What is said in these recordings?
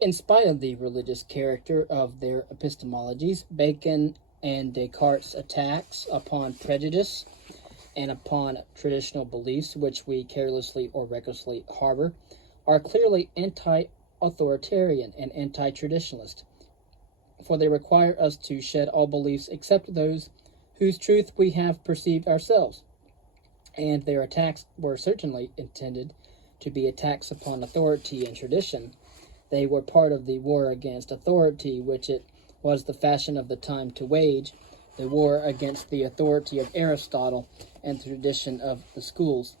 In spite of the religious character of their epistemologies, Bacon and Descartes' attacks upon prejudice and upon traditional beliefs which we carelessly or recklessly harbor are clearly anti-authoritarian and anti-traditionalist, for they require us to shed all beliefs except those whose truth we have perceived ourselves, and their attacks were certainly intended to be attacks upon authority and tradition. They were part of the war against authority which it was the fashion of the time to wage, the war against the authority of Aristotle and the tradition of the schools.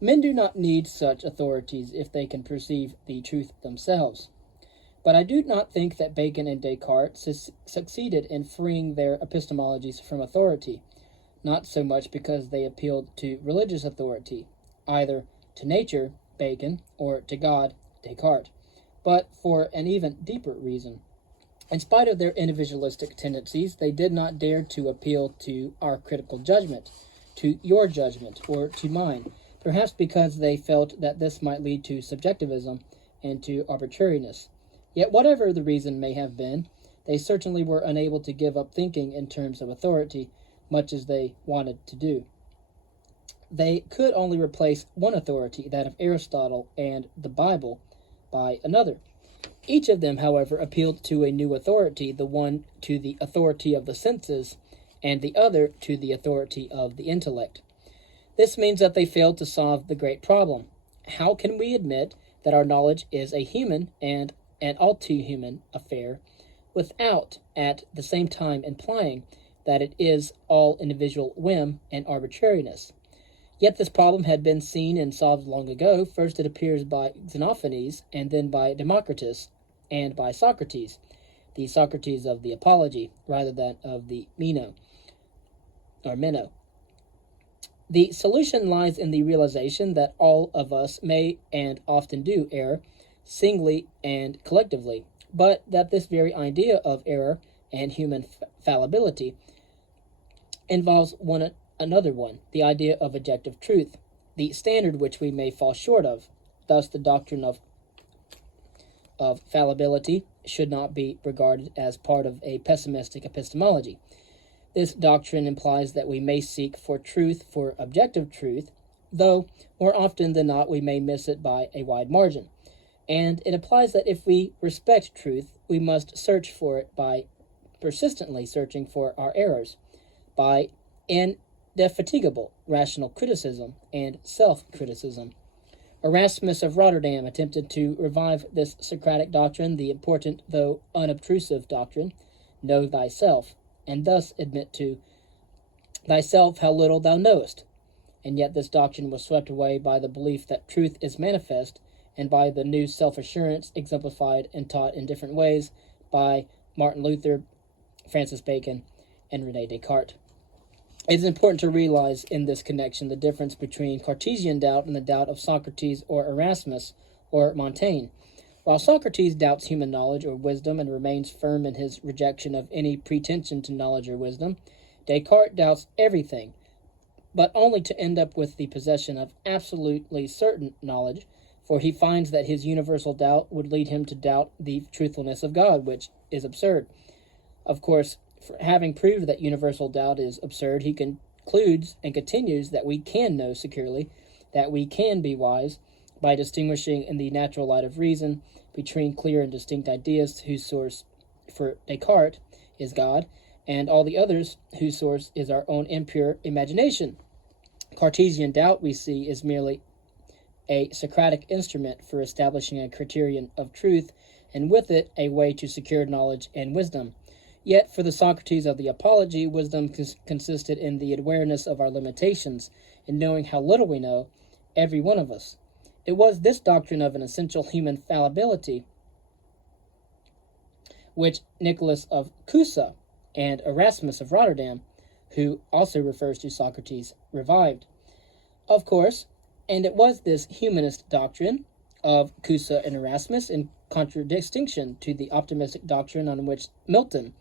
Men do not need such authorities if they can perceive the truth themselves. But I do not think that Bacon and Descartes succeeded in freeing their epistemologies from authority, not so much because they appealed to religious authority, either to nature, Bacon, or to God, Descartes, but for an even deeper reason. In spite of their individualistic tendencies, they did not dare to appeal to our critical judgment, to your judgment, or to mine, perhaps because they felt that this might lead to subjectivism and to arbitrariness. Yet whatever the reason may have been, they certainly were unable to give up thinking in terms of authority, much as they wanted to do. They could only replace one authority, that of Aristotle and the Bible, by another. Each of them, however, appealed to a new authority, the one to the authority of the senses, and the other to the authority of the intellect. This means that they failed to solve the great problem. How can we admit that our knowledge is a human and an all too human affair, without at the same time implying that it is all individual whim and arbitrariness? Yet this problem had been seen and solved long ago. First it appears by Xenophanes, and then by Democritus, and by Socrates, the Socrates of the Apology, rather than of the Meno. The solution lies in the realization that all of us may and often do err, singly and collectively, but that this very idea of error and human fallibility involves another one, the idea of objective truth, the standard which we may fall short of. Thus the doctrine of fallibility should not be regarded as part of a pessimistic epistemology. This doctrine implies that we may seek for truth, for objective truth, though more often than not we may miss it by a wide margin. And it implies that if we respect truth, we must search for it by persistently searching for our errors, by indefatigable rational criticism and self-criticism. Erasmus of Rotterdam attempted to revive this Socratic doctrine, the important though unobtrusive doctrine, know thyself, and thus admit to thyself how little thou knowest. And yet this doctrine was swept away by the belief that truth is manifest, and by the new self-assurance exemplified and taught in different ways by Martin Luther, Francis Bacon, and René Descartes. It is important to realize in this connection the difference between Cartesian doubt and the doubt of Socrates or Erasmus or Montaigne. While Socrates doubts human knowledge or wisdom and remains firm in his rejection of any pretension to knowledge or wisdom, Descartes doubts everything, but only to end up with the possession of absolutely certain knowledge, for he finds that his universal doubt would lead him to doubt the truthfulness of God, which is absurd. Of course, for having proved that universal doubt is absurd, he concludes and continues that we can know securely, that we can be wise, by distinguishing in the natural light of reason between clear and distinct ideas whose source, for Descartes, is God, and all the others whose source is our own impure imagination. Cartesian doubt, we see, is merely a Socratic instrument for establishing a criterion of truth, and with it a way to secure knowledge and wisdom. Yet for the Socrates of the Apology, wisdom consisted in the awareness of our limitations, in knowing how little we know, every one of us. It was this doctrine of an essential human fallibility which Nicholas of Cusa and Erasmus of Rotterdam, who also refers to Socrates, revived. Of course, and it was this humanist doctrine of Cusa and Erasmus, in contradistinction to the optimistic doctrine on which Milton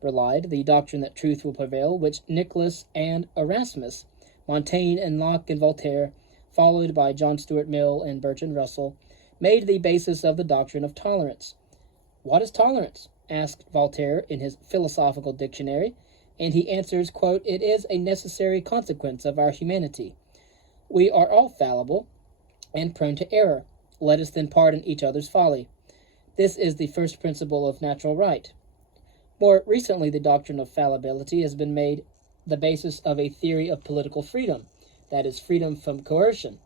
relied, the doctrine that truth will prevail, which Nicholas and Erasmus, Montaigne and Locke and Voltaire, followed by John Stuart Mill and Bertrand Russell, made the basis of the doctrine of tolerance. "What is tolerance?" asked Voltaire in his Philosophical Dictionary, and he answers, quote, "It is a necessary consequence of our humanity. We are all fallible and prone to error. Let us then pardon each other's folly. This is the first principle of natural right." More recently, the doctrine of fallibility has been made the basis of a theory of political freedom, that is, freedom from coercion.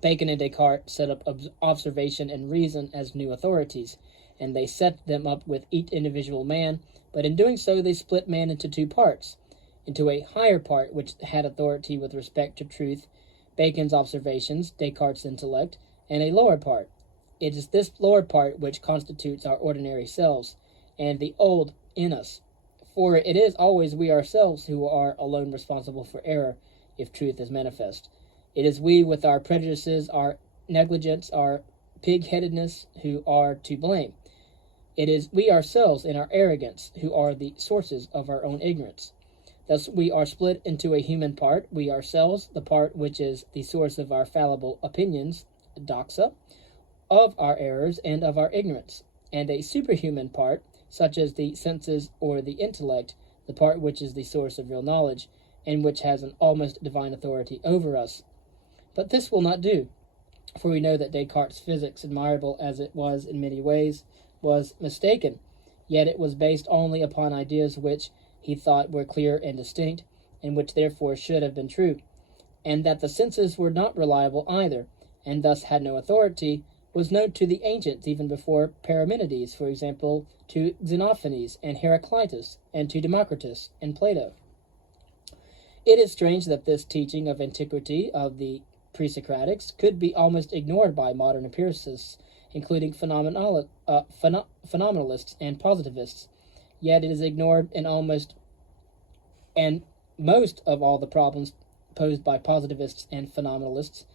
Bacon and Descartes set up observation and reason as new authorities, and they set them up with each individual man, but in doing so they split man into two parts, into a higher part which had authority with respect to truth, Bacon's observations, Descartes' intellect, and a lower part. It is this lower part which constitutes our ordinary selves, and the old in us. For it is always we ourselves who are alone responsible for error, if truth is manifest. It is we with our prejudices, our negligence, our pig-headedness who are to blame. It is we ourselves in our arrogance who are the sources of our own ignorance. Thus we are split into a human part, we ourselves, the part which is the source of our fallible opinions, doxa, of our errors and of our ignorance, and a superhuman part, such as the senses or the intellect, the part which is the source of real knowledge, and which has an almost divine authority over us. But this will not do, for we know that Descartes' physics, admirable as it was in many ways, was mistaken, yet it was based only upon ideas which he thought were clear and distinct, and which therefore should have been true, and that the senses were not reliable either, and thus had no authority, was known to the ancients even before Parmenides, for example, to Xenophanes and Heraclitus, and to Democritus and Plato. It is strange that this teaching of antiquity of the pre-Socratics could be almost ignored by modern empiricists, including phenomenalists and positivists, yet it is ignored in most of all the problems posed by positivists and phenomenalists,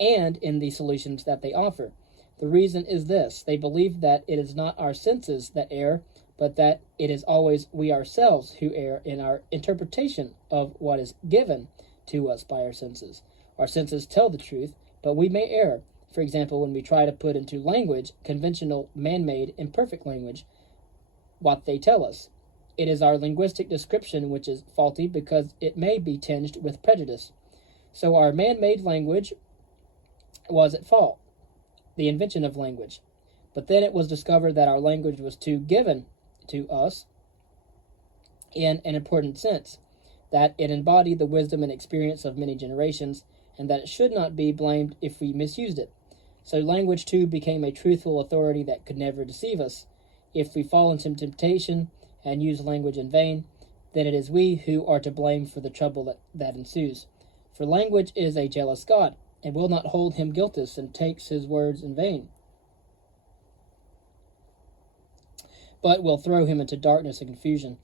and in the solutions that they offer. The reason is this: they believe that it is not our senses that err, but that it is always we ourselves who err in our interpretation of what is given to us by our senses. Our senses tell the truth, but we may err. For example, when we try to put into language, conventional, man-made, imperfect language, what they tell us. It is our linguistic description which is faulty because it may be tinged with prejudice. So our man-made language was at fault, the invention of language. But then it was discovered that our language was too given to us in an important sense, that it embodied the wisdom and experience of many generations, and that it should not be blamed if we misused it. So language too became a truthful authority that could never deceive us. If we fall into temptation and use language in vain, then it is we who are to blame for the trouble that ensues. For language is a jealous God, and will not hold him guiltless, and takes his words in vain, but will throw him into darkness and confusion.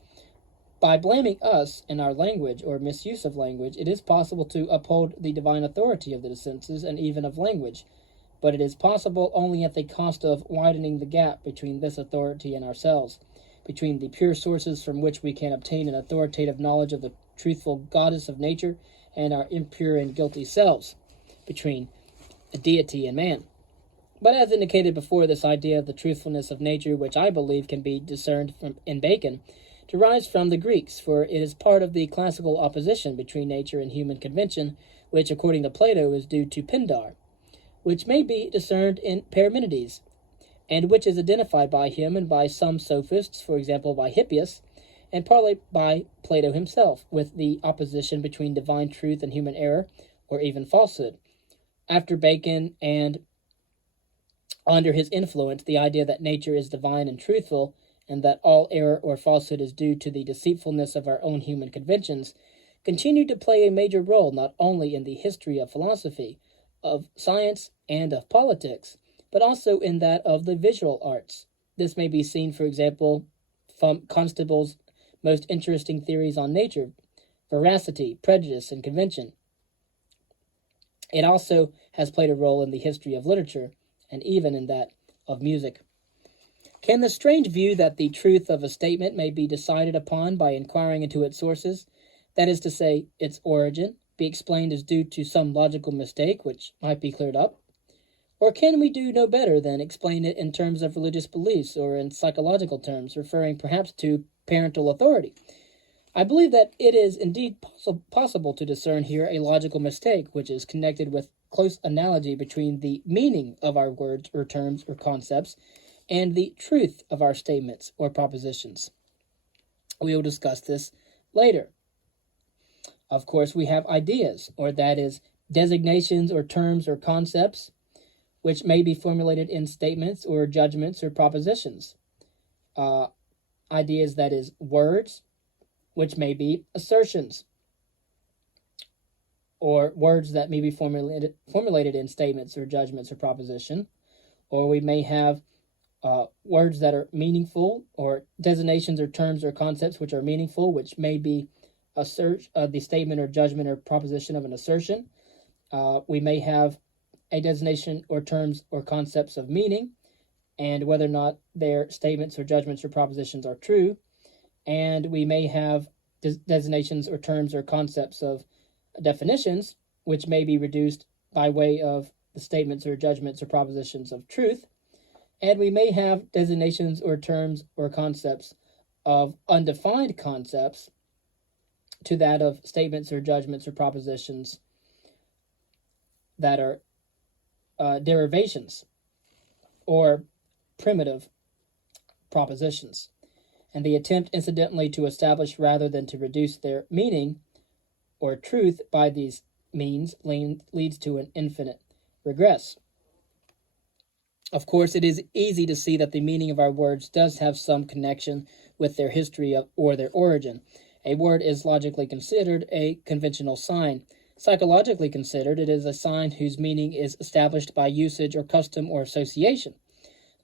By blaming us in our language or misuse of language, it is possible to uphold the divine authority of the senses and even of language, but it is possible only at the cost of widening the gap between this authority and ourselves, between the pure sources from which we can obtain an authoritative knowledge of the truthful goddess of nature and our impure and guilty selves, between a deity and man. But as indicated before, this idea of the truthfulness of nature, which I believe can be discerned in Bacon, derives from the Greeks, for it is part of the classical opposition between nature and human convention, which, according to Plato, is due to Pindar, which may be discerned in Parmenides, and which is identified by him and by some sophists, for example by Hippias, and partly by Plato himself, with the opposition between divine truth and human error, or even falsehood. After Bacon and under his influence, the idea that nature is divine and truthful, and that all error or falsehood is due to the deceitfulness of our own human conventions, continued to play a major role not only in the history of philosophy, of science, and of politics, but also in that of the visual arts. This may be seen, for example, from Constable's most interesting theories on nature, veracity, prejudice, and convention. It also has played a role in the history of literature, and even in that of music. Can the strange view that the truth of a statement may be decided upon by inquiring into its sources, that is to say, its origin, be explained as due to some logical mistake which might be cleared up? Or can we do no better than explain it in terms of religious beliefs or in psychological terms, referring perhaps to parental authority? I believe that it is indeed possible to discern here a logical mistake which is connected with close analogy between the meaning of our words or terms or concepts and the truth of our statements or propositions. We will discuss this later. Of course, we have ideas, or that is, designations or terms or concepts, which may be formulated in statements or judgments or propositions. Ideas, that is, words, which may be assertions, or words that may be formulated in statements or judgments or proposition. Or we may have words that are meaningful, or designations or terms or concepts which are meaningful, which may be the statement or judgment or proposition of an assertion. We may have a designation or terms or concepts of meaning, and whether or not their statements or judgments or propositions are true. And we may have designations or terms or concepts of definitions, which may be reduced by way of the statements or judgments or propositions of truth. And we may have designations or terms or concepts of undefined concepts to that of statements or judgments or propositions that are derivations or primitive propositions. And the attempt, incidentally, to establish rather than to reduce their meaning or truth by these means leads to an infinite regress. Of course, it is easy to see that the meaning of our words does have some connection with their history or their origin. A word is logically considered a conventional sign. Psychologically considered, it is a sign whose meaning is established by usage or custom or association.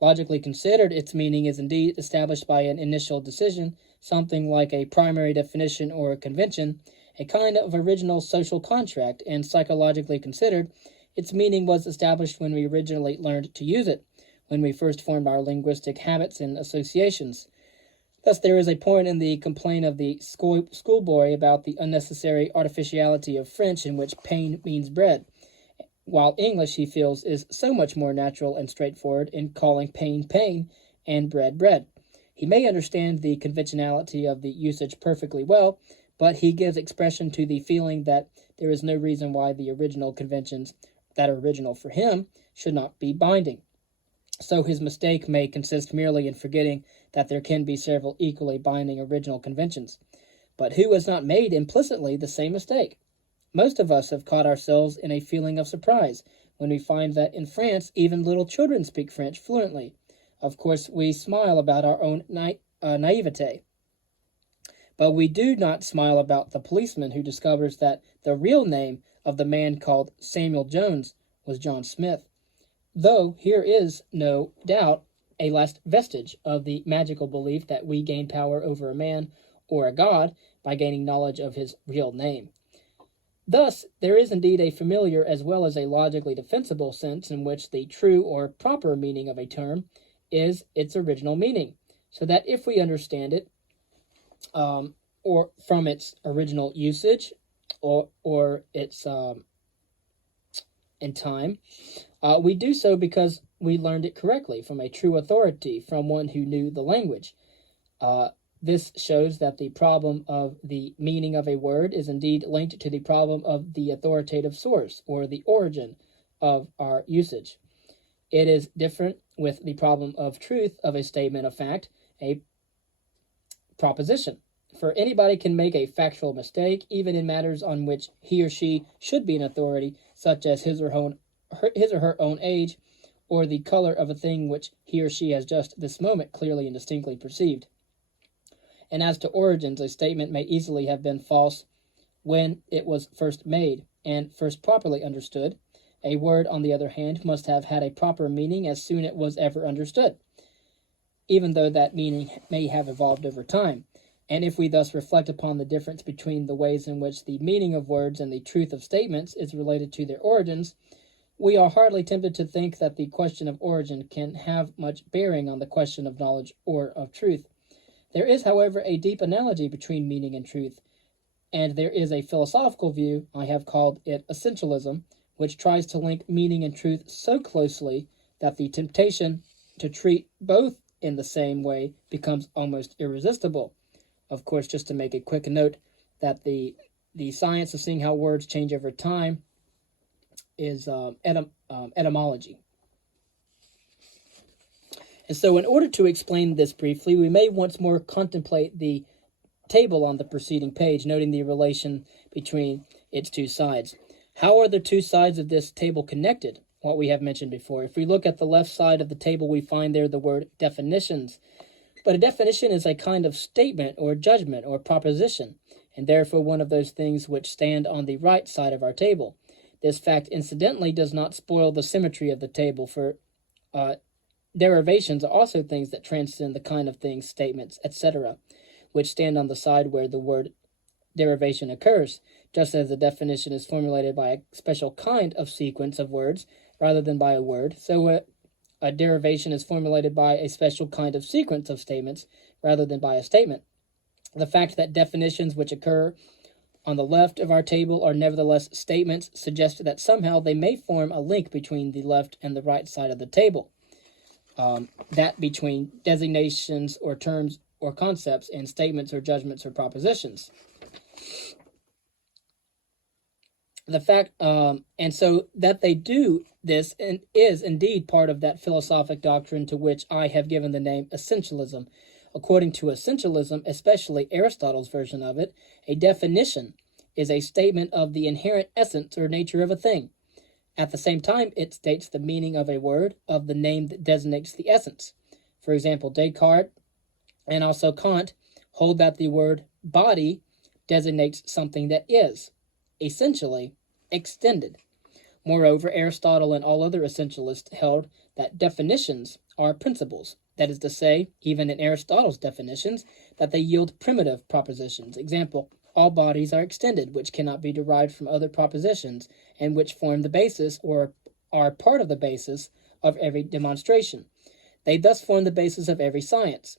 Logically considered, its meaning is indeed established by an initial decision, something like a primary definition or a convention, a kind of original social contract, and psychologically considered, its meaning was established when we originally learned to use it, when we first formed our linguistic habits and associations. Thus, there is a point in the complaint of the schoolboy about the unnecessary artificiality of French, in which pain means bread, while English, he feels, is so much more natural and straightforward in calling pain pain and bread bread. He may understand the conventionality of the usage perfectly well, but he gives expression to the feeling that there is no reason why the original conventions that are original for him should not be binding. So his mistake may consist merely in forgetting that there can be several equally binding original conventions. But who has not made implicitly the same mistake? Most of us have caught ourselves in a feeling of surprise when we find that in France even little children speak French fluently. Of course, we smile about our own naivete. But we do not smile about the policeman who discovers that the real name of the man called Samuel Jones was John Smith. Though here is, no doubt, a last vestige of the magical belief that we gain power over a man or a god by gaining knowledge of his real name. Thus, there is indeed a familiar as well as a logically defensible sense in which the true or proper meaning of a term is its original meaning, so that if we understand it, or from its original usage, or its in time, we do so because we learned it correctly from a true authority, from one who knew the language. This shows that the problem of the meaning of a word is indeed linked to the problem of the authoritative source, or the origin of our usage. It is different with the problem of truth of a statement of fact, a proposition. For anybody can make a factual mistake, even in matters on which he or she should be an authority, such as his or her own age, or the color of a thing which he or she has just this moment clearly and distinctly perceived. And as to origins, a statement may easily have been false when it was first made and first properly understood. A word, on the other hand, must have had a proper meaning as soon as it was ever understood, even though that meaning may have evolved over time. And if we thus reflect upon the difference between the ways in which the meaning of words and the truth of statements is related to their origins, we are hardly tempted to think that the question of origin can have much bearing on the question of knowledge or of truth. There is, however, a deep analogy between meaning and truth, and there is a philosophical view, I have called it essentialism, which tries to link meaning and truth so closely that the temptation to treat both in the same way becomes almost irresistible. Of course, just to make a quick note that the science of seeing how words change over time is etymology. And so in order to explain this briefly, we may once more contemplate the table on the preceding page, noting the relation between its two sides. How are the two sides of this table connected? What we have mentioned before. If we look at the left side of the table, we find there the word definitions. But a definition is a kind of statement or judgment or proposition, and therefore one of those things which stand on the right side of our table. This fact, incidentally, does not spoil the symmetry of the table, for derivations are also things that transcend the kind of things, statements, etc., which stand on the side where the word derivation occurs, just as the definition is formulated by a special kind of sequence of words rather than by a word. So a derivation is formulated by a special kind of sequence of statements rather than by a statement. The fact that definitions which occur on the left of our table are nevertheless statements suggests that somehow they may form a link between the left and the right side of the table. That between designations or terms or concepts and statements or judgments or propositions. The fact, and so that they do this and is indeed part of that philosophic doctrine to which I have given the name essentialism. According to essentialism, especially Aristotle's version of it, a definition is a statement of the inherent essence or nature of a thing. At the same time, it states the meaning of a word, of the name that designates the essence. For example, Descartes and also Kant hold that the word body designates something that is, essentially, extended. Moreover, Aristotle and all other essentialists held that definitions are principles. That is to say, even in Aristotle's definitions, that they yield primitive propositions. Example, all bodies are extended, which cannot be derived from other propositions, and which form the basis or are part of the basis of every demonstration. They thus form the basis of every science.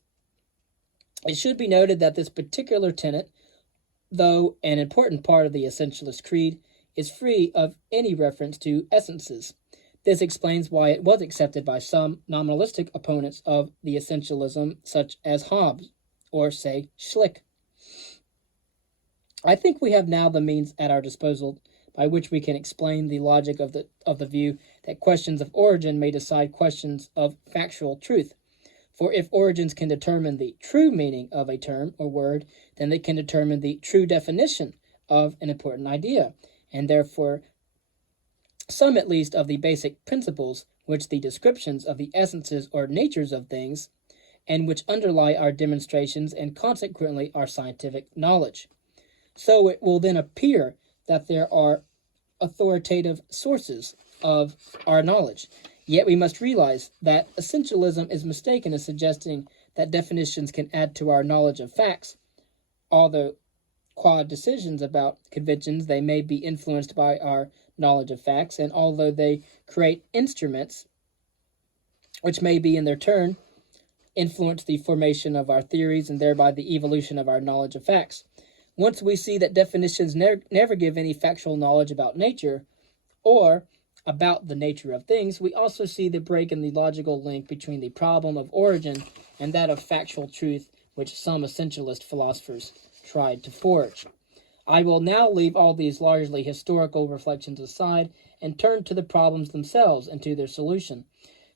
It should be noted that this particular tenet, though an important part of the essentialist creed, is free of any reference to essences. This explains why it was accepted by some nominalistic opponents of the essentialism, such as Hobbes, or, say, Schlick. I think we have now the means at our disposal by which we can explain the logic of the view that questions of origin may decide questions of factual truth. For if origins can determine the true meaning of a term or word, then they can determine the true definition of an important idea, and therefore some at least of the basic principles which the descriptions of the essences or natures of things, and which underlie our demonstrations and consequently our scientific knowledge. So it will then appear that there are authoritative sources of our knowledge. Yet we must realize that essentialism is mistaken in suggesting that definitions can add to our knowledge of facts. Although qua decisions about conventions, they may be influenced by our knowledge of facts, and although they create instruments which may be in their turn influence the formation of our theories and thereby the evolution of our knowledge of facts. Once we see that definitions never give any factual knowledge about nature or about the nature of things, we also see the break in the logical link between the problem of origin and that of factual truth, which some essentialist philosophers tried to forge. I will now leave all these largely historical reflections aside and turn to the problems themselves and to their solution.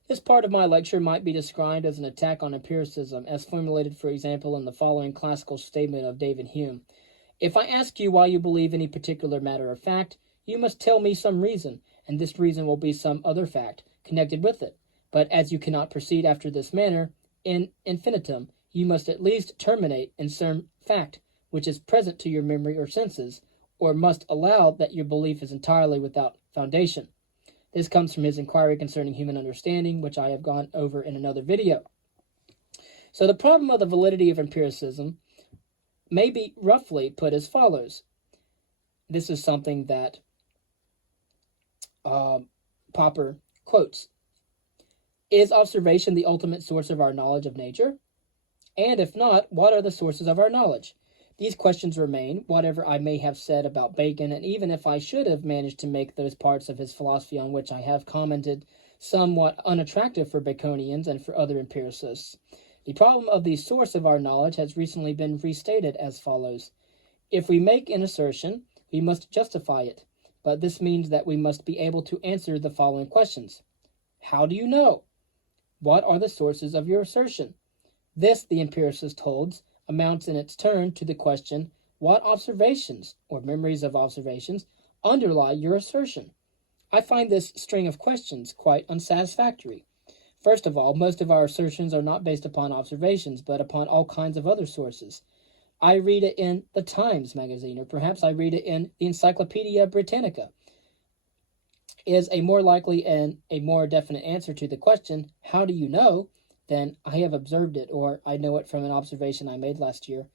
This part of my lecture might be described as an attack on empiricism, as formulated, for example, in the following classical statement of David Hume. If I ask you why you believe any particular matter of fact, you must tell me some reason, and this reason will be some other fact connected with it. But as you cannot proceed after this manner, in infinitum, you must at least terminate in some fact which is present to your memory or senses, or must allow that your belief is entirely without foundation. This comes from his inquiry concerning human understanding, which I have gone over in another video. So the problem of the validity of empiricism may be roughly put as follows. This is something that Popper quotes. Is observation the ultimate source of our knowledge of nature? And if not, what are the sources of our knowledge? These questions remain, whatever I may have said about Bacon, and even if I should have managed to make those parts of his philosophy on which I have commented somewhat unattractive for Baconians and for other empiricists. The problem of the source of our knowledge has recently been restated as follows. If we make an assertion, we must justify it, but this means that we must be able to answer the following questions. How do you know? What are the sources of your assertion? This, the empiricist holds, amounts in its turn to the question, what observations, or memories of observations, underlie your assertion? I find this string of questions quite unsatisfactory. First of all, most of our assertions are not based upon observations, but upon all kinds of other sources. I read it in the Times magazine, or perhaps I read it in the Encyclopedia Britannica. Is a more likely and a more definite answer to the question, how do you know, than I have observed it, or I know it from an observation I made last year.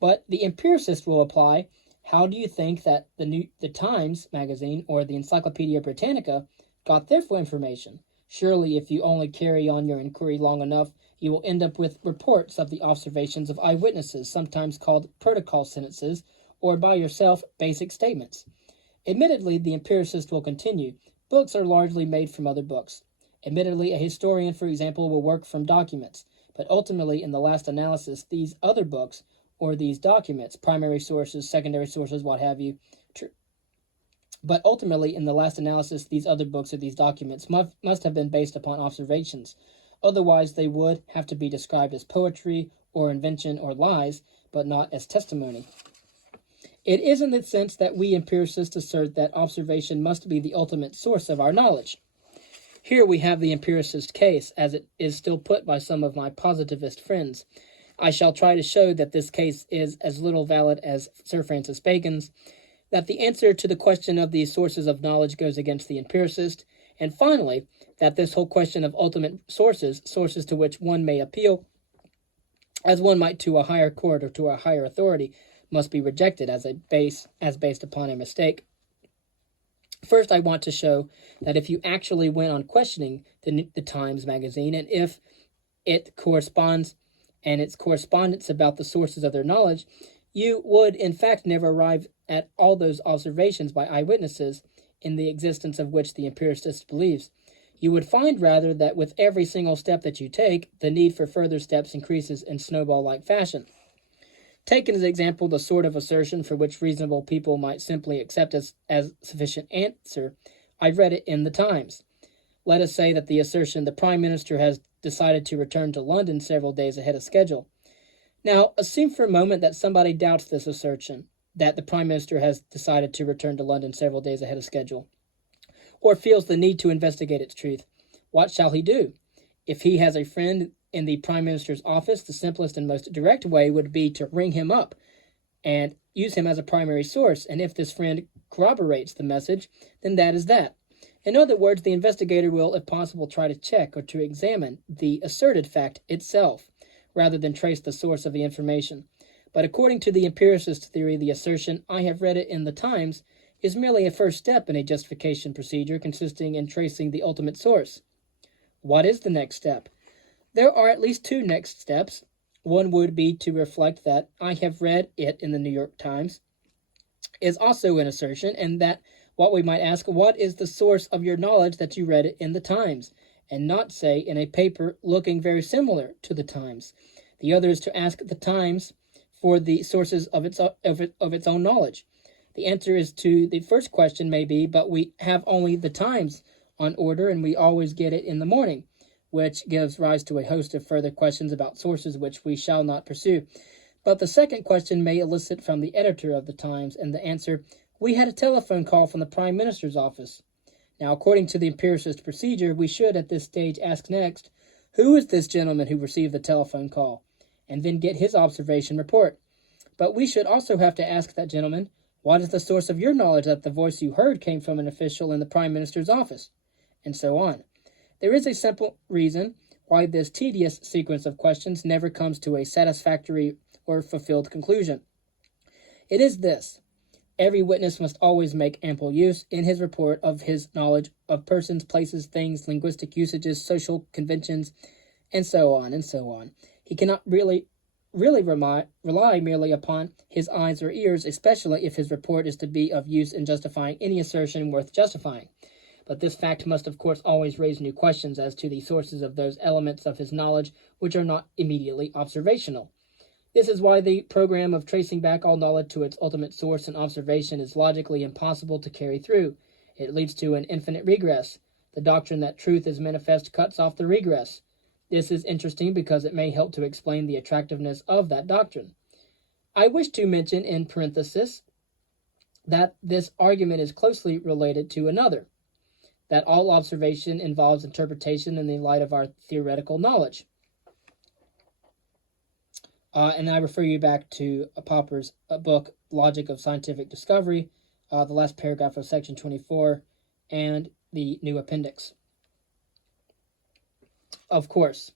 But the empiricist will apply, how do you think that the Times magazine or the Encyclopedia Britannica got their information? Surely if you only carry on your inquiry long enough, you will end up with reports of the observations of eyewitnesses, sometimes called protocol sentences, or by yourself, basic statements. Admittedly, the empiricist will continue, books are largely made from other books. Admittedly, a historian, for example, will work from documents, but ultimately, in the last analysis, these other books, or these documents, primary sources, secondary sources, what have you, but ultimately, in the last analysis, these other books or these documents must have been based upon observations. Otherwise, they would have to be described as poetry or invention or lies, but not as testimony. It is in the sense that we empiricists assert that observation must be the ultimate source of our knowledge. Here we have the empiricist case, as it is still put by some of my positivist friends. I shall try to show that this case is as little valid as Sir Francis Bacon's, that the answer to the question of the sources of knowledge goes against the empiricist, and finally, that this whole question of ultimate sources to which one may appeal, as one might to a higher court or to a higher authority, must be rejected as based upon a mistake. First, I want to show that if you actually went on questioning the Times magazine, and if it corresponds and its correspondence about the sources of their knowledge, you would in fact never arrive at all those observations by eyewitnesses in the existence of which the empiricist believes. You would find rather that with every single step that you take, the need for further steps increases in snowball-like fashion. Taken as an example, the sort of assertion for which reasonable people might simply accept as sufficient answer, I read it in the Times. Let us say that the assertion the Prime Minister has decided to return to London several days ahead of schedule. Now, assume for a moment that somebody doubts this assertion, that the Prime Minister has decided to return to London several days ahead of schedule, or feels the need to investigate its truth. What shall he do? If he has a friend in the Prime Minister's office, the simplest and most direct way would be to ring him up and use him as a primary source, and if this friend corroborates the message, then that is that. In other words, the investigator will, if possible, try to check or to examine the asserted fact itself, rather than trace the source of the information. But according to the empiricist theory, the assertion, I have read it in the Times, is merely a first step in a justification procedure consisting in tracing the ultimate source. What is the next step? There are at least two next steps. One would be to reflect that I have read it in the New York Times is also an assertion, and that what we might ask, what is the source of your knowledge that you read it in the Times, and not say in a paper looking very similar to the Times. The other is to ask the Times for the sources of its own knowledge. The answer is to the first question may be, but we have only the Times on order, and we always get it in the morning, which gives rise to a host of further questions about sources which we shall not pursue. But the second question may elicit from the editor of the Times, and the answer, we had a telephone call from the Prime Minister's office. Now, according to the empiricist procedure, we should at this stage ask next, who is this gentleman who received the telephone call? And then get his observation report. But we should also have to ask that gentleman, what is the source of your knowledge that the voice you heard came from an official in the Prime Minister's office? And so on. There is a simple reason why this tedious sequence of questions never comes to a satisfactory or fulfilled conclusion. It is this. Every witness must always make ample use in his report of his knowledge of persons, places, things, linguistic usages, social conventions, and so on and so on. He cannot really really rely merely upon his eyes or ears, especially if his report is to be of use in justifying any assertion worth justifying. But this fact must, of course, always raise new questions as to the sources of those elements of his knowledge which are not immediately observational. This is why the program of tracing back all knowledge to its ultimate source and observation is logically impossible to carry through. It leads to an infinite regress. The doctrine that truth is manifest cuts off the regress. This is interesting because it may help to explain the attractiveness of that doctrine. I wish to mention in parenthesis that this argument is closely related to another, that all observation involves interpretation in the light of our theoretical knowledge. And I refer you back to Popper's book, Logic of Scientific Discovery, the last paragraph of section 24, and the new appendix. Of course,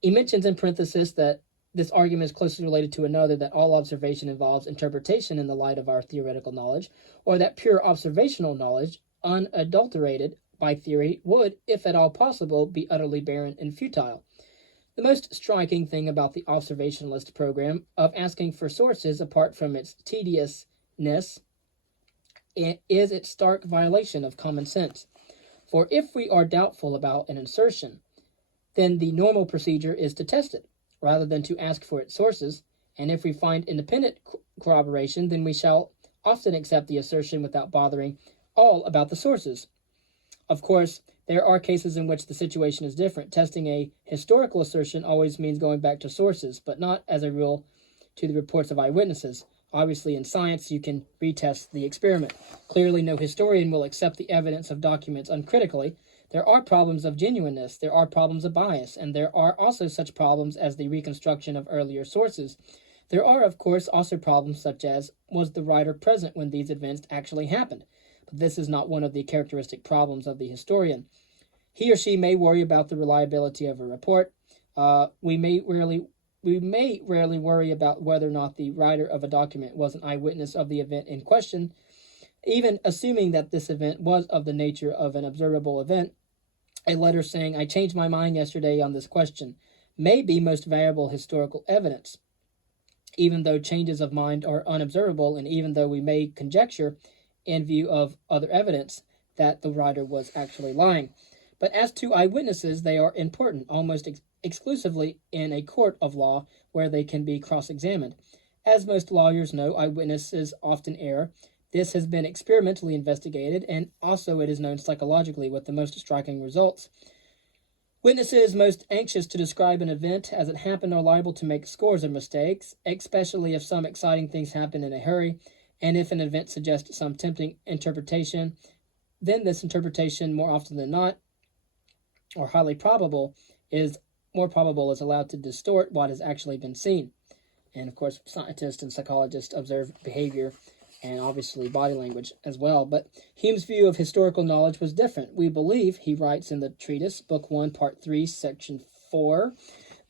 he mentions in parenthesis that this argument is closely related to another, that all observation involves interpretation in the light of our theoretical knowledge, or that pure observational knowledge, unadulterated by theory, would, if at all possible, be utterly barren and futile. The most striking thing about the observationalist program of asking for sources apart from its tediousness is its stark violation of common sense. For if we are doubtful about an assertion, then the normal procedure is to test it, rather than to ask for its sources, and if we find independent corroboration, then we shall often accept the assertion without bothering all about the sources. Of course, there are cases in which the situation is different. Testing a historical assertion always means going back to sources, but not, as a rule, to the reports of eyewitnesses. Obviously, in science, you can retest the experiment. Clearly, no historian will accept the evidence of documents uncritically. There are problems of genuineness, there are problems of bias, and there are also such problems as the reconstruction of earlier sources. There are, of course, also problems such as, was the writer present when these events actually happened? But this is not one of the characteristic problems of the historian. He or she may worry about the reliability of a report. We may rarely worry about whether or not the writer of a document was an eyewitness of the event in question. Even assuming that this event was of the nature of an observable event, a letter saying, "I changed my mind yesterday on this question," may be most valuable historical evidence, even though changes of mind are unobservable, and even though we may conjecture, in view of other evidence, that the writer was actually lying. But as to eyewitnesses, they are important, almost exclusively in a court of law where they can be cross-examined. As most lawyers know, eyewitnesses often err. This has been experimentally investigated, and also it is known psychologically with the most striking results. Witnesses most anxious to describe an event as it happened are liable to make scores of mistakes, especially if some exciting things happen in a hurry, and if an event suggests some tempting interpretation, then this interpretation, more often than not, or highly probable, is allowed to distort what has actually been seen. And of course, scientists and psychologists observe behavior and obviously body language as well. But Hume's view of historical knowledge was different. We believe, he writes in the treatise, Book 1, Part 3, Section 4,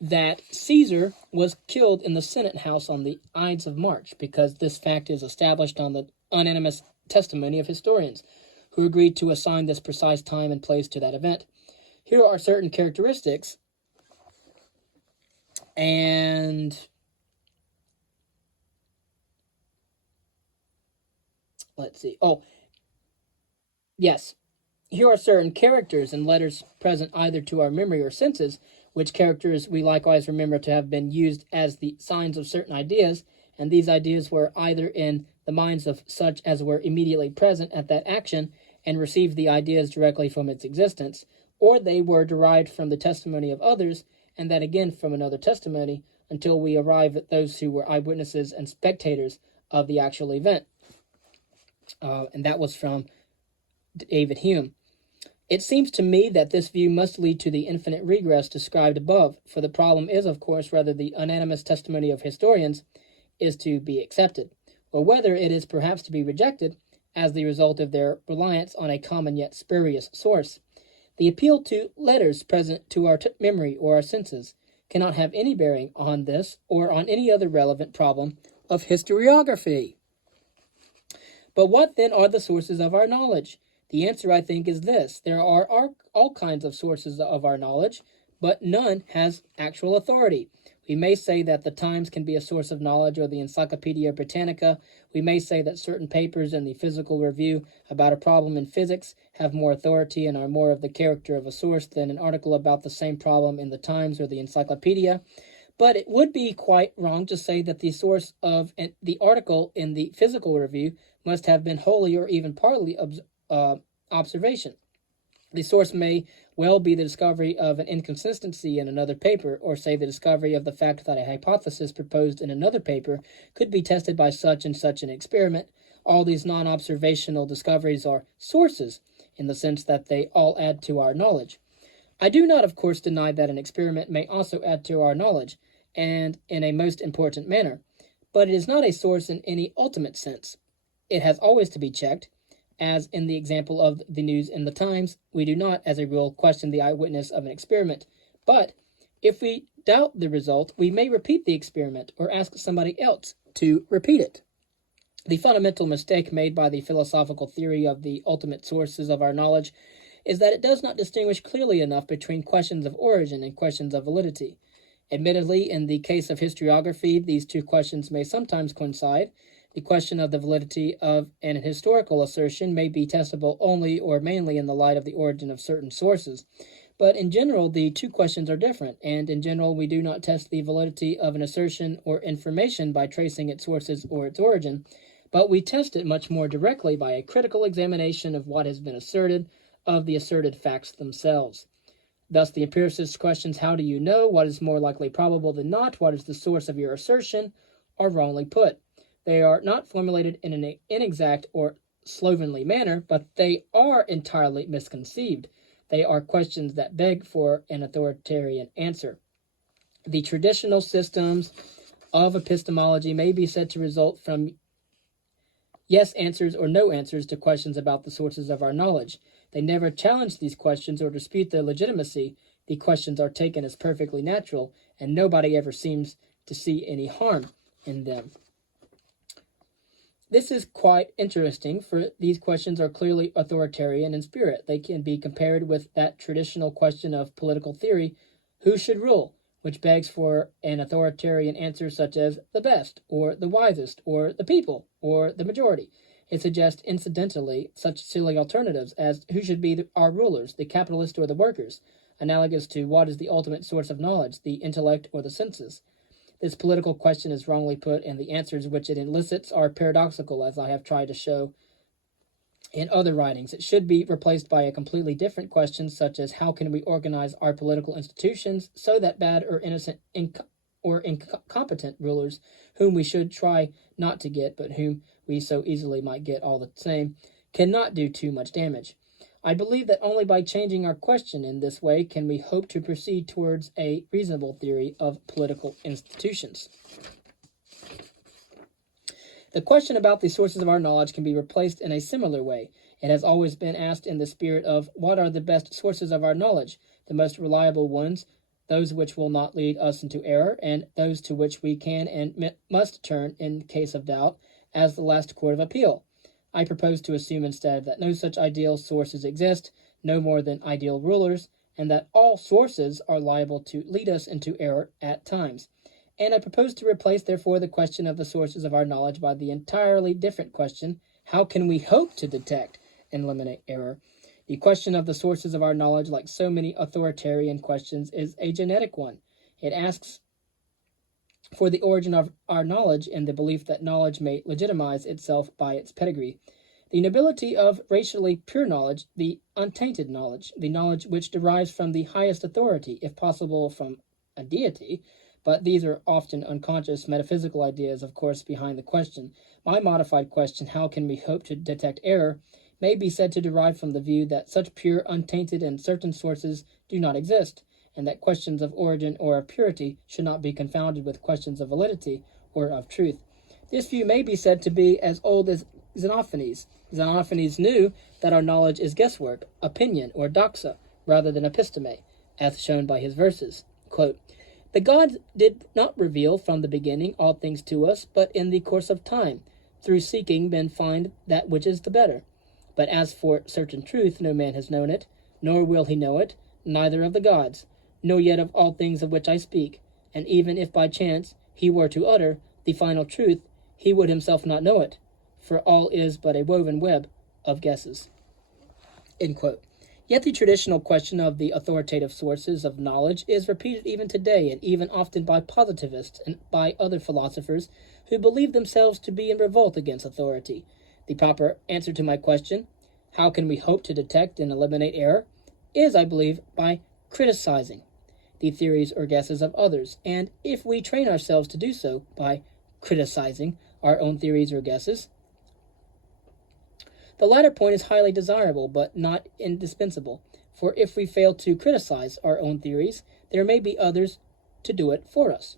that Caesar was killed in the Senate House on the Ides of March, because this fact is established on the unanimous testimony of historians, who agreed to assign this precise time and place to that event. Here are certain characteristics, and let's see. Oh, yes. Here are certain characters and letters present either to our memory or senses, which characters we likewise remember to have been used as the signs of certain ideas, and these ideas were either in the minds of such as were immediately present at that action and received the ideas directly from its existence, or they were derived from the testimony of others, and that again from another testimony, until we arrive at those who were eyewitnesses and spectators of the actual event. And that was from David Hume. It seems to me that this view must lead to the infinite regress described above, for the problem is, of course, whether the unanimous testimony of historians is to be accepted, or whether it is perhaps to be rejected as the result of their reliance on a common yet spurious source. The appeal to letters present to our memory or our senses cannot have any bearing on this or on any other relevant problem of historiography. But what then are the sources of our knowledge? The answer, I think, is this. There are all kinds of sources of our knowledge, but none has actual authority. We may say that the Times can be a source of knowledge, or the Encyclopedia Britannica. We may say that certain papers in the Physical Review about a problem in physics have more authority and are more of the character of a source than an article about the same problem in the Times or the Encyclopedia. But it would be quite wrong to say that the source of the article in the Physical Review must have been wholly or even partly observation. The source may well be the discovery of an inconsistency in another paper, or say the discovery of the fact that a hypothesis proposed in another paper could be tested by such and such an experiment. All these non-observational discoveries are sources, in the sense that they all add to our knowledge. I do not, of course, deny that an experiment may also add to our knowledge, and in a most important manner, but it is not a source in any ultimate sense. It has always to be checked. As in the example of the news in the Times, we do not, as a rule, question the eyewitness of an experiment. But if we doubt the result, we may repeat the experiment or ask somebody else to repeat it. The fundamental mistake made by the philosophical theory of the ultimate sources of our knowledge is that it does not distinguish clearly enough between questions of origin and questions of validity. Admittedly, in the case of historiography, these two questions may sometimes coincide. The question of the validity of an historical assertion may be testable only or mainly in the light of the origin of certain sources. But in general, the two questions are different, and in general, we do not test the validity of an assertion or information by tracing its sources or its origin, but we test it much more directly by a critical examination of what has been asserted, of the asserted facts themselves. Thus, the empiricist questions, how do you know, what is more likely probable than not, what is the source of your assertion, are wrongly put. They are not formulated in an inexact or slovenly manner, but they are entirely misconceived. They are questions that beg for an authoritarian answer. The traditional systems of epistemology may be said to result from yes answers or no answers to questions about the sources of our knowledge. They never challenge these questions or dispute their legitimacy. The questions are taken as perfectly natural, and nobody ever seems to see any harm in them. This is quite interesting, for these questions are clearly authoritarian in spirit. They can be compared with that traditional question of political theory, who should rule, which begs for an authoritarian answer such as the best, or the wisest, or the people, or the majority. It suggests incidentally such silly alternatives as who should be our rulers, the capitalists or the workers, analogous to what is the ultimate source of knowledge, the intellect or the senses. This political question is wrongly put, and the answers which it elicits are paradoxical, as I have tried to show in other writings. It should be replaced by a completely different question, such as how can we organize our political institutions so that bad or innocent or incompetent rulers, whom we should try not to get, but whom we so easily might get all the same, cannot do too much damage. I believe that only by changing our question in this way can we hope to proceed towards a reasonable theory of political institutions. The question about the sources of our knowledge can be replaced in a similar way. It has always been asked in the spirit of what are the best sources of our knowledge, the most reliable ones, those which will not lead us into error, and those to which we can and must turn in case of doubt, as the last court of appeal. I propose to assume instead that no such ideal sources exist, no more than ideal rulers, and that all sources are liable to lead us into error at times. And I propose to replace, therefore, the question of the sources of our knowledge by the entirely different question, how can we hope to detect and eliminate error? The question of the sources of our knowledge, like so many authoritarian questions, is a genetic one. It asks for the origin of our knowledge in the belief that knowledge may legitimize itself by its pedigree. The nobility of racially pure knowledge, the untainted knowledge, the knowledge which derives from the highest authority, if possible from a deity, but these are often unconscious metaphysical ideas, of course, behind the question. My modified question, how can we hope to detect error, may be said to derive from the view that such pure, untainted, and certain sources do not exist, and that questions of origin or of purity should not be confounded with questions of validity or of truth. This view may be said to be as old as Xenophanes. Xenophanes knew that our knowledge is guesswork, opinion, or doxa, rather than episteme, as shown by his verses. Quote, the gods did not reveal from the beginning all things to us, but in the course of time. Through seeking men find that which is the better. But as for certain truth, no man has known it, nor will he know it, neither of the gods, nor yet of all things of which I speak. and even if by chance he were to utter the final truth, he would himself not know it, for all is but a woven web of guesses. End quote. Yet the traditional question of the authoritative sources of knowledge is repeated even today, and even often by positivists and by other philosophers who believe themselves to be in revolt against authority. The proper answer to my question, how can we hope to detect and eliminate error, is, I believe, by criticizing the theories or guesses of others, and if we train ourselves to do so by criticizing our own theories or guesses, the latter point is highly desirable, but not indispensable, for if we fail to criticize our own theories, there may be others to do it for us.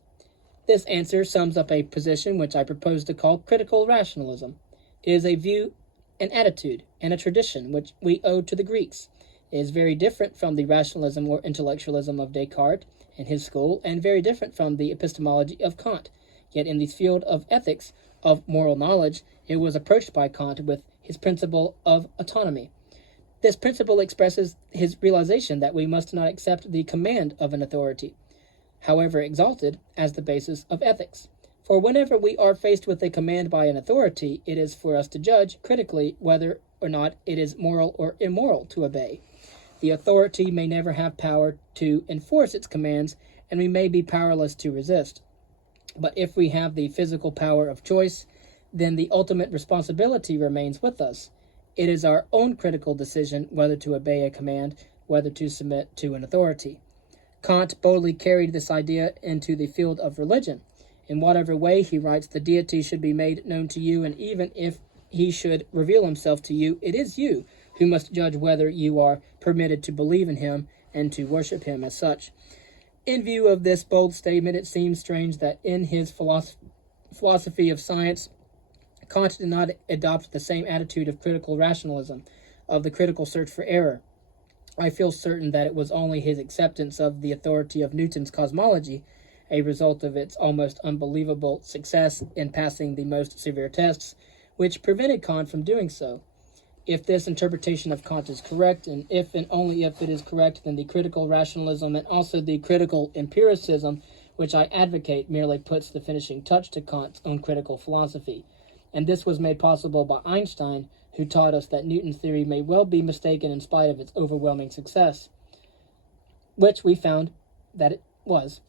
This answer sums up a position which I propose to call critical rationalism. It is a view, an attitude, and a tradition which we owe to the Greeks. It is very different from the rationalism or intellectualism of Descartes and his school, and very different from the epistemology of Kant. Yet in the field of ethics, of moral knowledge, it was approached by Kant with his principle of autonomy. This principle expresses his realization that we must not accept the command of an authority, however exalted, as the basis of ethics. For whenever we are faced with a command by an authority, it is for us to judge critically whether or not it is moral or immoral to obey. The authority may never have power to enforce its commands, and we may be powerless to resist. But if we have the physical power of choice, then the ultimate responsibility remains with us. It is our own critical decision whether to obey a command, whether to submit to an authority. Kant boldly carried this idea into the field of religion. In whatever way, he writes, the deity should be made known to you, and even if he should reveal himself to you, it is you who must judge whether you are permitted to believe in him and to worship him as such. In view of this bold statement, it seems strange that in his philosophy of science, Kant did not adopt the same attitude of critical rationalism, of the critical search for error. I feel certain that it was only his acceptance of the authority of Newton's cosmology, a result of its almost unbelievable success in passing the most severe tests, which prevented Kant from doing so. If this interpretation of Kant is correct, and if and only if it is correct, then the critical rationalism and also the critical empiricism which I advocate merely puts the finishing touch to Kant's own critical philosophy. And this was made possible by Einstein, who taught us that Newton's theory may well be mistaken in spite of its overwhelming success, which we found that it was.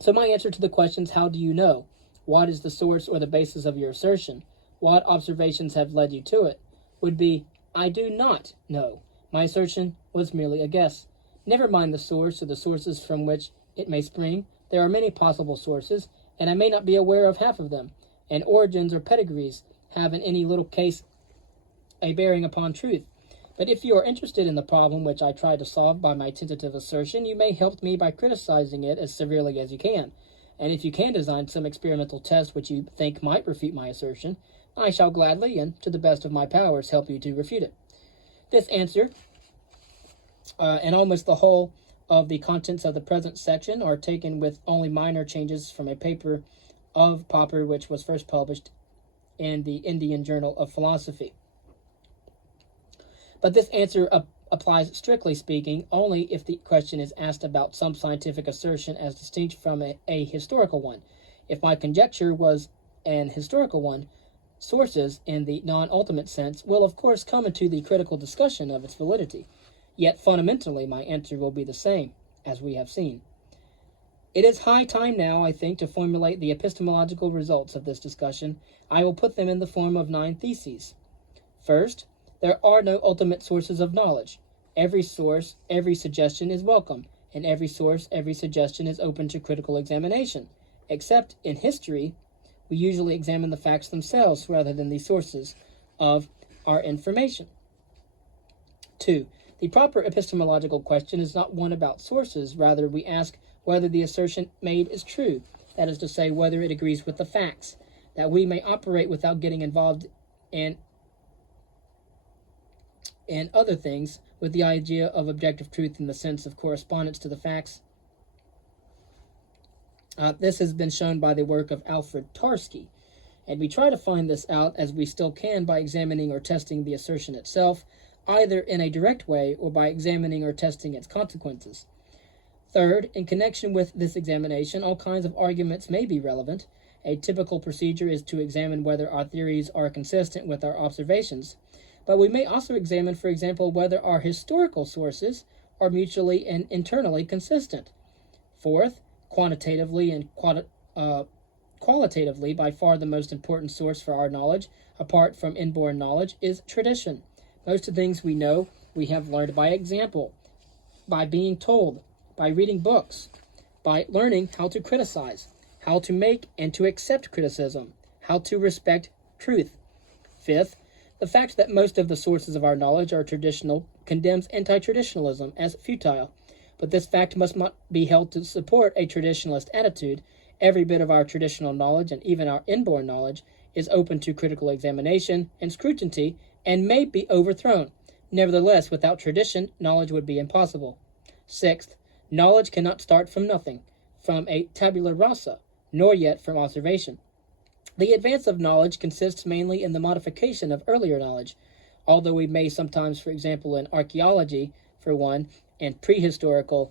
So my answer to the questions, how do you know? What is the source or the basis of your assertion? What observations have led you to it? Would be, I do not know. My assertion was merely a guess. Never mind the source or the sources from which it may spring. There are many possible sources, and I may not be aware of half of them, and origins or pedigrees have in any little case a bearing upon truth. But if you are interested in the problem which I try to solve by my tentative assertion, you may help me by criticizing it as severely as you can. And if you can design some experimental test which you think might refute my assertion, I shall gladly, and to the best of my powers, help you to refute it. This answer, and almost the whole of the contents of the present section, are taken with only minor changes from a paper of Popper which was first published in the Indian Journal of Philosophy. But this answer applies, strictly speaking, only if the question is asked about some scientific assertion as distinct from a historical one. If my conjecture was an historical one, sources, in the non-ultimate sense, will of course come into the critical discussion of its validity. Yet fundamentally my answer will be the same, as we have seen. It is high time now, I think, to formulate the epistemological results of this discussion. I will put them in the form of 9 theses. First, there are no ultimate sources of knowledge. Every source, every suggestion is welcome, and every source, every suggestion is open to critical examination. Except in history, we usually examine the facts themselves rather than the sources of our information. 2. The proper epistemological question is not one about sources. Rather, we ask whether the assertion made is true, that is to say, whether it agrees with the facts, that we may operate without getting involved in other things with the idea of objective truth in the sense of correspondence to the facts. This has been shown by the work of Alfred Tarski, and we try to find this out as we still can by examining or testing the assertion itself, either in a direct way or by examining or testing its consequences. Third, in connection with this examination, all kinds of arguments may be relevant. A typical procedure is to examine whether our theories are consistent with our observations. But we may also examine, for example, whether our historical sources are mutually and internally consistent. Fourth, quantitatively and qualitatively, by far the most important source for our knowledge, apart from inborn knowledge, is tradition. Most of the things we know, we have learned by example, by being told, by reading books, by learning how to criticize, how to make and to accept criticism, how to respect truth. Fifth, the fact that most of the sources of our knowledge are traditional condemns anti-traditionalism as futile, but this fact must not be held to support a traditionalist attitude. Every bit of our traditional knowledge, and even our inborn knowledge, is open to critical examination and scrutiny and may be overthrown. Nevertheless, without tradition, knowledge would be impossible. Sixth, knowledge cannot start from nothing, from a tabula rasa, nor yet from observation. The advance of knowledge consists mainly in the modification of earlier knowledge, although we may sometimes, for example, in archaeology, for one, and prehistorical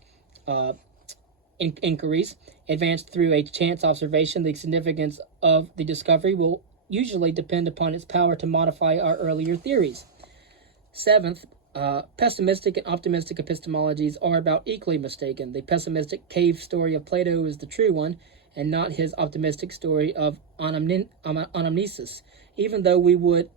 inquiries, advance through a chance observation. The significance of the discovery will usually depend upon its power to modify our earlier theories. Seventh, pessimistic and optimistic epistemologies are about equally mistaken. The pessimistic cave story of Plato is the true one, and not his optimistic story of anamnesis, even though we would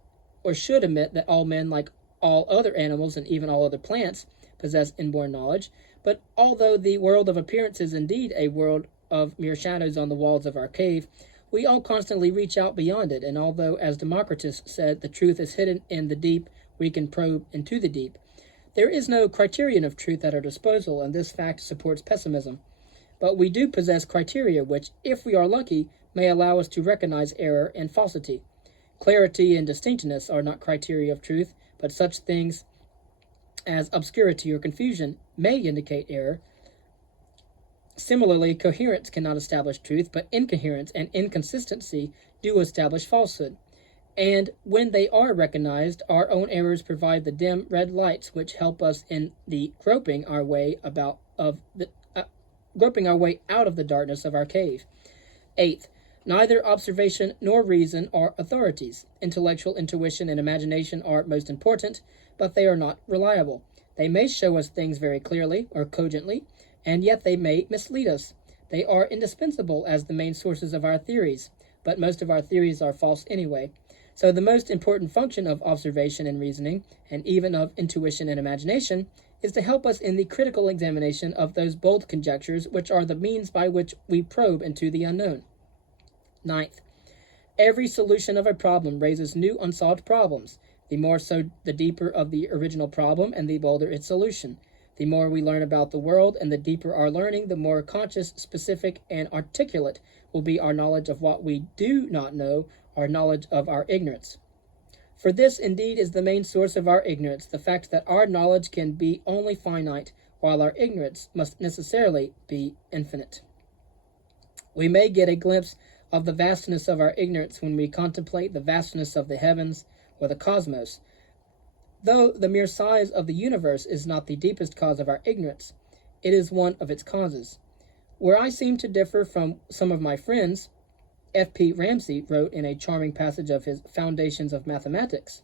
or should admit that all men, like all other animals and even all other plants, possess inborn knowledge. But although the world of appearance is indeed a world of mere shadows on the walls of our cave, we all constantly reach out beyond it, and although, as Democritus said, the truth is hidden in the deep, we can probe into the deep. There is no criterion of truth at our disposal, and this fact supports pessimism. But we do possess criteria which, if we are lucky, may allow us to recognize error and falsity. Clarity and distinctness are not criteria of truth, but such things as obscurity or confusion may indicate error. Similarly, coherence cannot establish truth, but incoherence and inconsistency do establish falsehood. And when they are recognized, our own errors provide the dim red lights which help us in the groping our way out of the darkness of our cave. Eighth, neither observation nor reason are authorities. Intellectual intuition and imagination are most important, but they are not reliable. They may show us things very clearly or cogently, and yet they may mislead us. They are indispensable as the main sources of our theories, but most of our theories are false anyway. So the most important function of observation and reasoning, and even of intuition and imagination, is to help us in the critical examination of those bold conjectures which are the means by which we probe into the unknown. Ninth, every solution of a problem raises new unsolved problems. The more so, the deeper of the original problem and the bolder its solution. The more we learn about the world and the deeper our learning, the more conscious, specific, and articulate will be our knowledge of what we do not know, our knowledge of our ignorance. For this indeed is the main source of our ignorance, the fact that our knowledge can be only finite, while our ignorance must necessarily be infinite. We may get a glimpse of the vastness of our ignorance when we contemplate the vastness of the heavens or the cosmos. Though the mere size of the universe is not the deepest cause of our ignorance, it is one of its causes. Where I seem to differ from some of my friends, F.P. Ramsey wrote in a charming passage of his Foundations of Mathematics,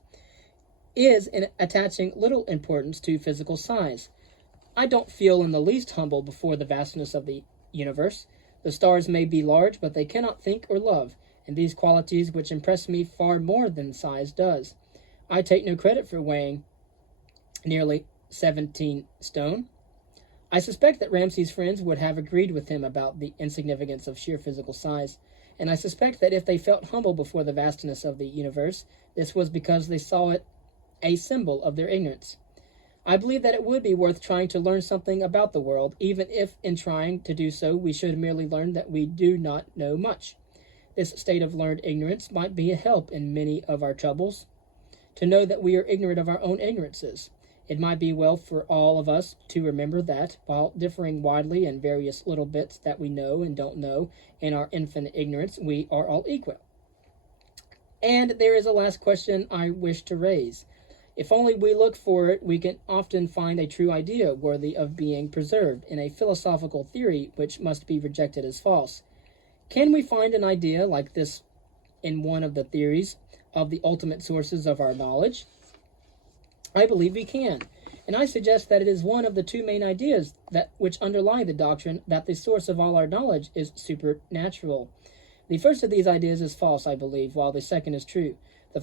is in attaching little importance to physical size. I don't feel in the least humble before the vastness of the universe. The stars may be large, but they cannot think or love, and these qualities which impress me far more than size does. I take no credit for weighing nearly 17 stone. I suspect that Ramsey's friends would have agreed with him about the insignificance of sheer physical size, and I suspect that if they felt humble before the vastness of the universe, this was because they saw it a symbol of their ignorance. I believe that it would be worth trying to learn something about the world, even if in trying to do so we should merely learn that we do not know much. This state of learned ignorance might be a help in many of our troubles, to know that we are ignorant of our own ignorances. It might be well for all of us to remember that, while differing widely in various little bits that we know and don't know in our infinite ignorance, we are all equal. And there is a last question I wish to raise. If only we look for it, we can often find a true idea worthy of being preserved in a philosophical theory which must be rejected as false. Can we find an idea like this in one of the theories of the ultimate sources of our knowledge? I believe we can, and I suggest that it is one of the two main ideas which underlie the doctrine that the source of all our knowledge is supernatural. The first of these ideas is false, I believe, while the second is true. The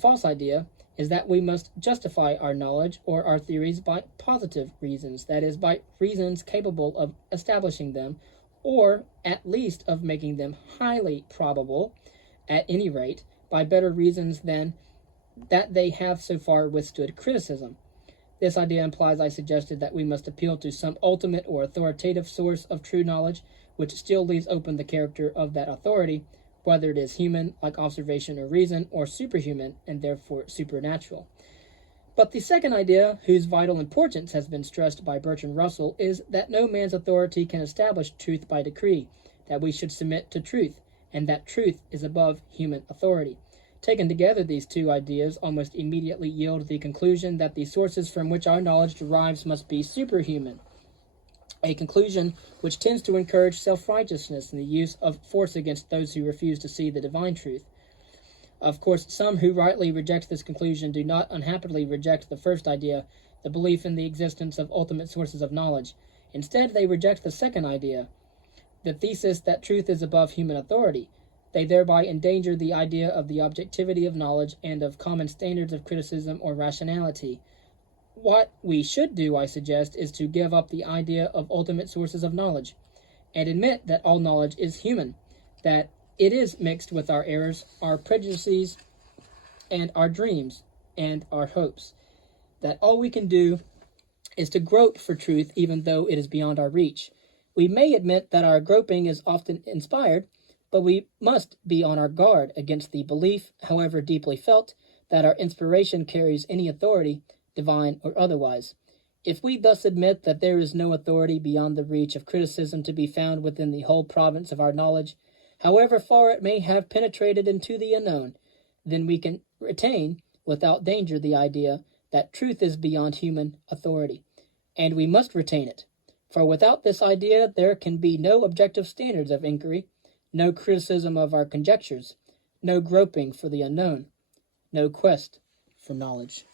false idea, is that we must justify our knowledge or our theories by positive reasons, that is, by reasons capable of establishing them, or at least of making them highly probable, at any rate, by better reasons than that they have so far withstood criticism. This idea implies, I suggested, that we must appeal to some ultimate or authoritative source of true knowledge, which still leaves open the character of that authority, whether it is human, like observation or reason, or superhuman, and therefore supernatural. But the second idea, whose vital importance has been stressed by Bertrand Russell, is that no man's authority can establish truth by decree, that we should submit to truth, and that truth is above human authority. Taken together, these two ideas almost immediately yield the conclusion that the sources from which our knowledge derives must be superhuman, a conclusion which tends to encourage self-righteousness and the use of force against those who refuse to see the divine truth. Of course, some who rightly reject this conclusion do not unhappily reject the first idea, the belief in the existence of ultimate sources of knowledge. Instead, they reject the second idea, the thesis that truth is above human authority. They thereby endanger the idea of the objectivity of knowledge and of common standards of criticism or rationality. What we should do, I suggest, is to give up the idea of ultimate sources of knowledge and admit that all knowledge is human, that it is mixed with our errors, our prejudices, and our dreams and our hopes, that all we can do is to grope for truth even though it is beyond our reach. We may admit that our groping is often inspired, but we must be on our guard against the belief, however deeply felt, that our inspiration carries any authority, divine or otherwise. If we thus admit that there is no authority beyond the reach of criticism to be found within the whole province of our knowledge, however far it may have penetrated into the unknown, then we can retain, without danger, the idea that truth is beyond human authority, and we must retain it. For without this idea there can be no objective standards of inquiry, no criticism of our conjectures, no groping for the unknown, no quest for knowledge.